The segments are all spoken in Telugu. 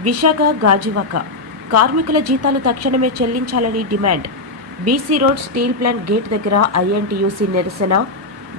విశాఖ గాజువాక. కార్మికుల జీతాలు తక్షణమే చెల్లించాలని demand. BC road steel plant gate దగ్గర ఐఎన్టీయూసీ నిరసన.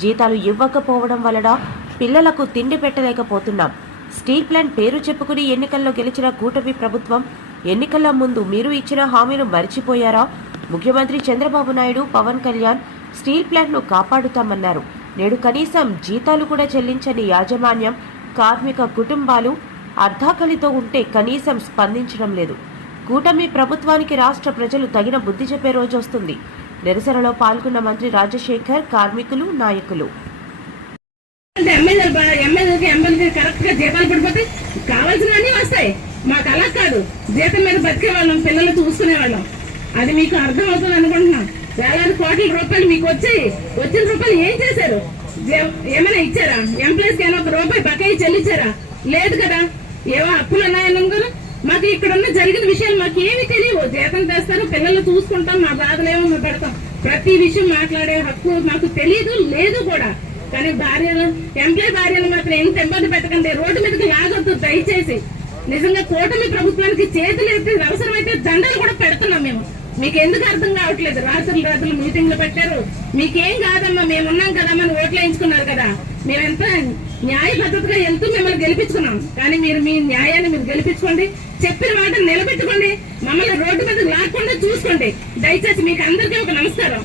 జీతాలు ఇవ్వకపోవడం వలన పిల్లలకు తిండి పెట్టలేకపోతున్నాం. స్టీల్ ప్లాంట్ పేరు చెప్పుకుని ఎన్నికల్లో గెలిచిన కూటమి ప్రభుత్వం ఎన్నికల ముందు మీరు ఇచ్చిన హామీలు మరిచిపోయారా? ముఖ్యమంత్రి చంద్రబాబు నాయుడు పవన్ కళ్యాణ్ స్టీల్ ప్లాంట్ను కాపాడుతామన్నారు. నేడు కనీసం జీతాలు కూడా చెల్లించని యాజమాన్యం కార్మిక కుటుంబాలు అర్ధాకలితో ఉంటే కనీసం స్పందించడం లేదు. కూటమి ప్రభుత్వానికి రాష్ట్ర ప్రజలు తగిన బుద్ధి చెప్పే రోజు వస్తుంది. నిరసనలో పాల్గొన్న మంత్రి రాజశేఖర్ కార్మికులు నాయకులు. అంటే ఎమ్మెల్యే ఎమ్మెల్యేకి కరెక్ట్గా జీతాలు పడిపోతే కావాల్సినవన్నీ వస్తాయి. మాకు అలా కాదు. జీతం మీద బతికే వాళ్ళం పిల్లలు చూసుకునే వాళ్ళం. అది మీకు అర్థం అవుతుంది అనుకుంటున్నాం. వేలాది కోట్ల రూపాయలు మీకు వచ్చాయి. వచ్చిన రూపాయలు ఏం చేశారు? ఏమైనా ఇచ్చారా? ఎంప్లాయీస్కి ఒక రూపాయి బకాయి చెల్లించారా లేదు కదా. ఏవో అప్పులు ఉన్నాయనుకున్నా మాకు ఇక్కడ ఉన్న జరిగిన విషయాలు మాకు ఏమి తెలియవు. జీతం తెస్తారు పిల్లలు చూసుకుంటాం మా బాధలేమో పెడతాం. ప్రతి విషయం మాట్లాడే హక్కు మాకు తెలియదు లేదు కూడా. కానీ భార్యలు ఎంప్లాయ్ భార్యలు మాత్రం ఎంత ఇబ్బంది పెట్టకండి. రోడ్డు మీదకి లాగొద్దు దయచేసి. నిజంగా కూటమి ప్రభుత్వానికి చేతులు ఎత్తి అవసరమైతే దండలు కూడా పెడుతున్నాం మేము. మీకు ఎందుకు అర్థం కావట్లేదు? రాత్రులు రాత్రులు మీటింగ్లు పెట్టారు. మీకేం కాదమ్మా మేము ఉన్నాం కదా మన ఓట్లు వేయించుకున్నారు కదా. మేమెంత న్యాయ పద్ధతిగా వెళ్తూ మిమ్మల్ని గెలిపించుకున్నాం. కానీ మీరు మీ న్యాయాన్ని మీరు గెలిపించుకోండి. చెప్పిన మాట నిలబెట్టుకోండి. మమ్మల్ని రోడ్డు మీద లాక్కుండా చూసుకోండి. దయచేసి మీకు అందరికీ ఒక నమస్కారం.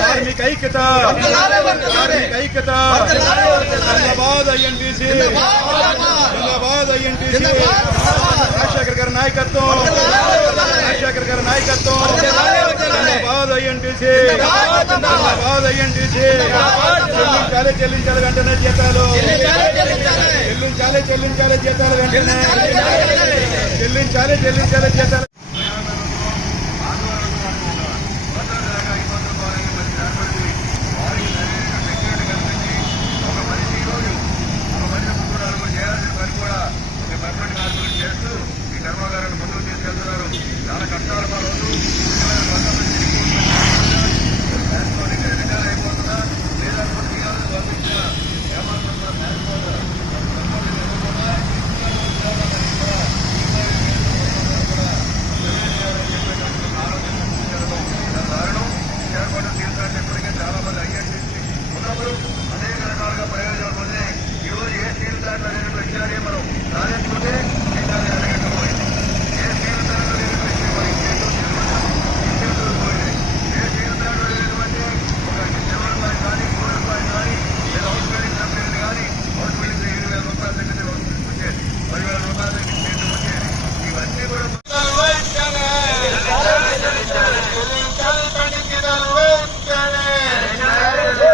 కార్మిక ఐక్యత కార్మిక ఐక్యత జిందాబాద్ ఐఎన్టీసీ జిందాబాద్ ఐఎన్టీసీ రాజశేఖర్ గారి నాయకత్వం. నాయకత్వం. జిందాబాద్ ఐఎన్టీసీ. చెల్లించాలి చెల్లించాలి వెంటనే జీతాలు. చెల్లించాలి చెల్లించాలి. జీతాలు వెంటనే. చెల్లించాలి చెల్లించాలి జీతాలు. వదిలాలి కార్మికుల ఐక్యత వదిలాలి కార్మికుల ఐక్యత వదిలాలి కార్మికుల ఐక్యత